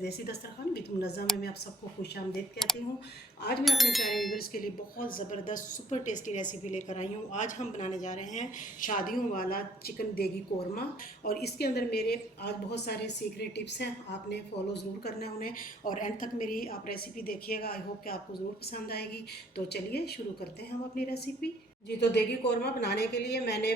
देसी दस्तरखान विद मुनज़्ज़म में मैं आप सबको खुशामदीद कहती हूँ। आज मैं अपने प्यारे व्यूअर्स के लिए बहुत ज़बरदस्त सुपर टेस्टी रेसिपी लेकर आई हूँ। आज हम बनाने जा रहे हैं शादियों वाला चिकन देगी कोरमा, और इसके अंदर मेरे आज बहुत सारे सीक्रेट टिप्स हैं। आपने फॉलो ज़रूर करना है उन्हें, और एंड तक मेरी आप रेसिपी देखिएगा। आई होप कि आपको ज़रूर पसंद आएगी। तो चलिए शुरू करते हैं हम अपनी रेसिपी। जी, तो देगी कौरमा बनाने के लिए मैंने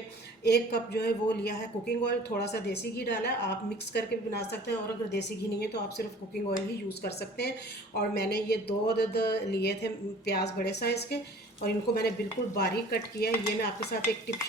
1 कप जो है वो लिया है कुकिंग ऑयल, थोड़ा सा देसी घी डाला है। आप मिक्स करके भी बना सकते हैं, और अगर देसी घी नहीं है तो आप सिर्फ कुकिंग ऑयल ही यूज़ कर सकते हैं। और मैंने ये 2 अदद लिए थे प्याज बड़े साइज़ के, और इनको मैंने बिल्कुल बारीक कट किया है। ये मैं आपके साथ एक टिप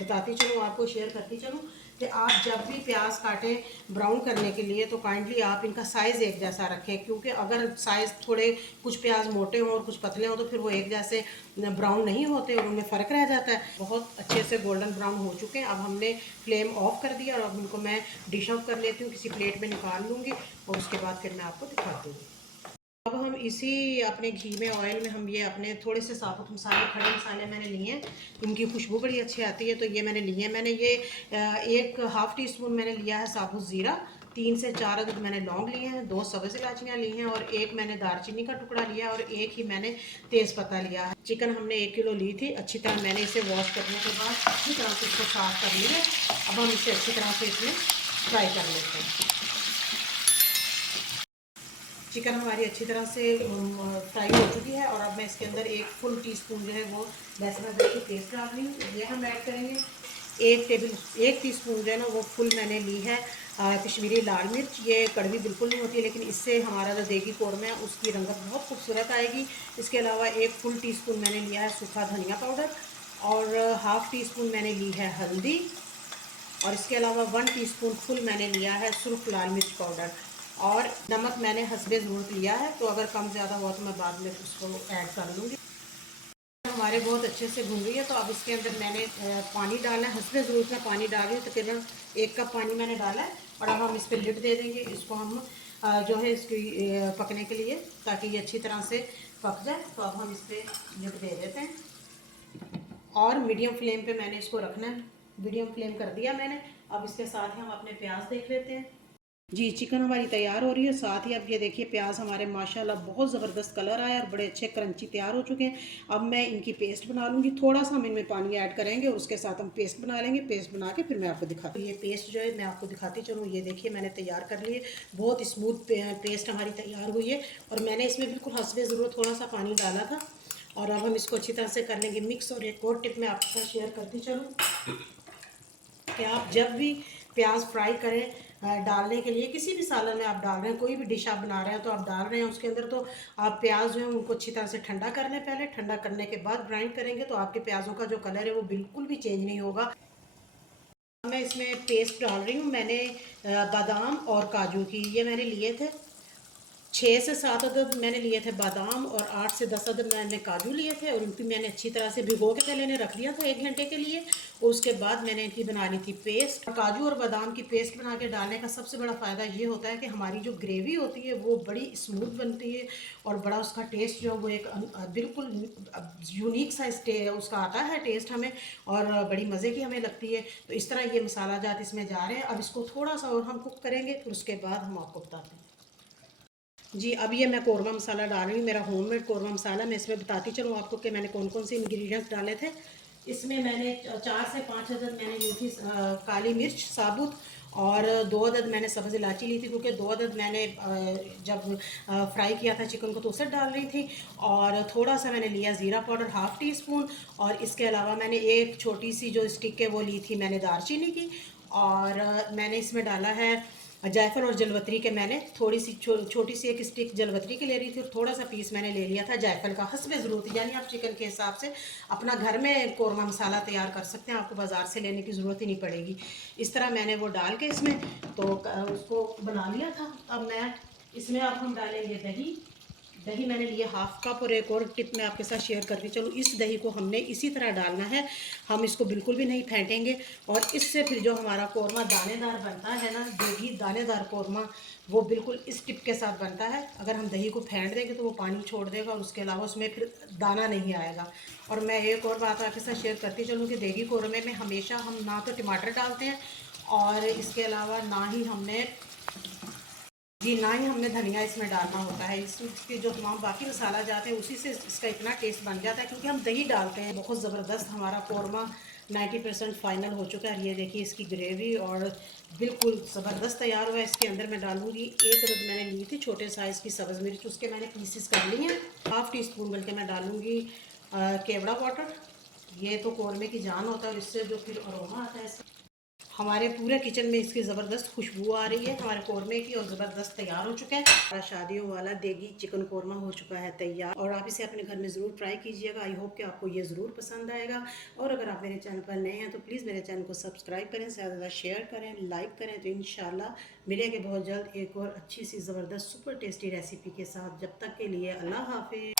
बताती चलूँ, आपको शेयर करती चलूँ कि आप जब भी प्याज काटें ब्राउन करने के लिए तो काइंडली आप इनका साइज़ एक जैसा रखें, क्योंकि अगर साइज़ थोड़े कुछ प्याज मोटे हों और कुछ पतले हों तो फिर वो एक जैसे ब्राउन नहीं होते और उनमें फ़र्क रह जाता है। बहुत अच्छे से गोल्डन ब्राउन हो चुके हैं। अब हमने फ्लेम ऑफ कर दिया, और अब इनको मैं डिश आउट कर लेती हूँ, किसी प्लेट में निकाल लूँगी, और उसके बाद फिर मैं आपको दिखाती हूँ। अब हम इसी अपने घी में ऑयल में हम ये अपने थोड़े से साबुत मसाले, खड़े मसाले मैंने लिए हैं। इनकी खुशबू बड़ी अच्छी आती है, तो ये मैंने लिए हैं। मैंने ये 1/2 टीस्पून मैंने लिया है साबुत ज़ीरा, 3 से 4 अदद मैंने लौंग लिए हैं, 2 सब्ज़ इलायचियाँ ली हैं, और 1 मैंने दालचीनी का टुकड़ा लिया है, और 1 ही मैंने तेज़पत्ता लिया है। चिकन हमने 1 किलो ली थी। अच्छी तरह मैंने इसे वॉश करने के बाद अच्छी तरह से इसको साफ़ कर लिया। अब हम इसे अच्छी तरह से इसमें फ्राई कर लेते हैं। चिकन हमारी अच्छी तरह से फ्राई हो चुकी है, और अब मैं इसके अंदर 1 फुल टीस्पून जो है वो लहसुन अदरक की पेस्ट डाल रही हूँ। ये हम ऐड करेंगे 1 टीस्पून जो है ना वो फुल मैंने ली है कश्मीरी लाल मिर्च। ये कड़वी बिल्कुल नहीं होती है, लेकिन इससे हमारा जो देगी कौरमा है उसकी रंगत बहुत खूबसूरत आएगी। इसके अलावा 1 फुल टीस्पून मैंने लिया है सूखा धनिया पाउडर, और हाफ़ टीस्पून मैंने ली है हल्दी, और इसके अलावा 1 टीस्पून फुल मैंने लिया है सुर्ख लाल मिर्च पाउडर, और नमक मैंने हस्बे ज़रूरत लिया है। तो अगर कम ज़्यादा हुआ तो मैं बाद में उसको ऐड कर लूँगी। हमारे बहुत अच्छे से भून रही है, तो अब इसके अंदर मैंने पानी डाला है। हस्बे ज़रूरत में पानी डाल रही हूँ, तकरीबन 1 कप पानी मैंने डाला है। और अब हम इस पर लिड दे देंगे, इसको हम जो है इसकी पकने के लिए, ताकि ये अच्छी तरह से पक जाए। तो अब हम इस पर लिड दे देते हैं, और मीडियम फ्लेम पे मैंने इसको रखना है। मीडियम फ्लेम कर दिया मैंने। अब इसके साथ ही हम अपने प्याज देख लेते हैं। जी, चिकन हमारी तैयार हो रही है। साथ ही अब ये देखिए प्याज हमारे माशाल्लाह बहुत ज़बरदस्त कलर आया, और बड़े अच्छे क्रंची तैयार हो चुके हैं। अब मैं इनकी पेस्ट बना लूँगी। थोड़ा सा हम इनमें पानी ऐड करेंगे, और उसके साथ हम पेस्ट बना लेंगे। पेस्ट बना के फिर मैं आपको दिखाती हूँ। ये पेस्ट जो है मैं आपको दिखाती चलूँ। ये देखिए मैंने तैयार कर लिए। बहुत स्मूथ पेस्ट हमारी तैयार हुई है, और मैंने इसमें बिल्कुल हस्बे ज़रूरत थोड़ा सा पानी डाला था। और अब हम इसको अच्छी तरह से कर लेंगे मिक्स। और एक और टिप मैं आपके साथ शेयर करती चलूँ कि आप जब भी प्याज फ्राई करें डालने के लिए, किसी भी सालन में आप डाल रहे हैं, कोई भी डिश आप बना रहे हैं तो आप डाल रहे हैं उसके अंदर, तो आप प्याज जो है उनको अच्छी तरह से ठंडा कर लें। पहले ठंडा करने के बाद ग्राइंड करेंगे तो आपके प्याज़ों का जो कलर है वो बिल्कुल भी चेंज नहीं होगा। मैं इसमें पेस्ट डाल रही हूँ। मैंने बादाम और काजू की ये मैंने लिए थे 6 से 7 अदद मैंने लिए थे बादाम, और 8 से 10 अदद मैंने काजू लिए थे, और इनकी मैंने अच्छी तरह से भिगो के पहले इन्हें रख दिया था 1 घंटे के लिए। और उसके बाद मैंने इनकी बना ली थी पेस्ट। काजू और बादाम की पेस्ट बना के डालने का सबसे बड़ा फ़ायदा ये होता है कि हमारी जो ग्रेवी होती है वो बड़ी स्मूथ बनती है, और बड़ा उसका टेस्ट जो वो एक बिल्कुल यूनिक सा उसका आता है टेस्ट हमें, और बड़ी मज़े की हमें लगती है। तो इस तरह ये मसाला जात इसमें जा रहे हैं। अब इसको थोड़ा सा और हम कुक करेंगे, फिर उसके बाद हम आपको बताते हैं। जी, अब ये मैं कौरमा मसाला डाल रही हूँ, मेरा होममेड कौरमा मसाला। मैं इसमें बताती चलूँ आपको कि मैंने कौन कौन से इंग्रेडिएंट्स डाले थे। इसमें मैंने 4 से 5 अदद मैंने ली थी काली मिर्च साबुत, और 2 अदद मैंने सब्ज़ इलायची ली थी, क्योंकि 2 अदद मैंने जब फ्राई किया था चिकन को तो उसे डाल रही थी। और थोड़ा सा मैंने लिया ज़ीरा पाउडर हाफ़ टी स्पून, और इसके अलावा मैंने एक छोटी सी जो स्टिक है वो ली थी मैंने दालचीनी की, और मैंने इसमें डाला है जायफल और जलवतरी के। मैंने थोड़ी सी छोटी सी एक स्टिक जलवतरी की ले रही थी, और थोड़ा सा पीस मैंने ले लिया था जायफल का हस्बे ज़रूरत, यानी आप चिकन के हिसाब से अपना घर में कौरमा मसाला तैयार कर सकते हैं, आपको बाज़ार से लेने की ज़रूरत ही नहीं पड़ेगी। इस तरह मैंने वो डाल के इसमें तो उसको बना लिया था। अब मैं इसमें अब हम डालेंगे दही। दही मैंने लिए हाफ़ कप, और एक और टिप मैं आपके साथ शेयर करती चलूँ, इस दही को हमने इसी तरह डालना है। हम इसको बिल्कुल भी नहीं फेंटेंगे, और इससे फिर जो हमारा कौरमा दानेदार बनता है ना, देगी दानेदार कौरमा, वो बिल्कुल इस टिप के साथ बनता है। अगर हम दही को फेंट देंगे तो वो पानी छोड़ देगा, और उसके अलावा उसमें फिर दाना नहीं आएगा। और मैं एक और बात आपके साथ शेयर करती चलूँ कि देगी कौरमे में हमेशा हम ना तो टमाटर डालते हैं, और इसके अलावा ना ही हमने जी, ना ही हमने धनिया इसमें डालना होता है। इसके जो तमाम बाकी मसाला जाते हैं उसी से इसका इतना टेस्ट बन जाता है, क्योंकि हम दही डालते हैं। बहुत ज़बरदस्त हमारा कौरमा 90% फाइनल हो चुका है। ये देखिए इसकी ग्रेवी और बिल्कुल ज़बरदस्त तैयार हुआ है। इसके अंदर मैं डालूँगी एक अदद मैंने ली थी छोटे साइज़ की सब्ज़ मिर्च, उसके मैंने पीसेस कर लिए हैं। 1/2 टीस्पून बल्कि मैं डालूँगी केवड़ा वाटर। ये तो कौरमे की जान होता है और इससे जो फिर अरोमा आता है, हमारे पूरे किचन में इसकी ज़बरदस्त खुशबू आ रही है हमारे कौरमे की, और ज़बरदस्त तैयार हो चुका है। हमारा शादियों वाला देगी चिकन कौरमा हो चुका है तैयार, और आप इसे अपने घर में ज़रूर ट्राई कीजिएगा। आई होप कि आपको ये ज़रूर पसंद आएगा। और अगर आप मेरे चैनल पर नए हैं तो प्लीज़ मेरे चैनल को सब्सक्राइब करें, ज़्यादा ज़्यादा शेयर करें, लाइक करें। तो इंशाल्लाह मिलेंगे बहुत जल्द एक और अच्छी सी ज़बरदस्त सुपर टेस्टी रेसिपी के साथ। जब तक के लिए अल्लाह हाफिज़।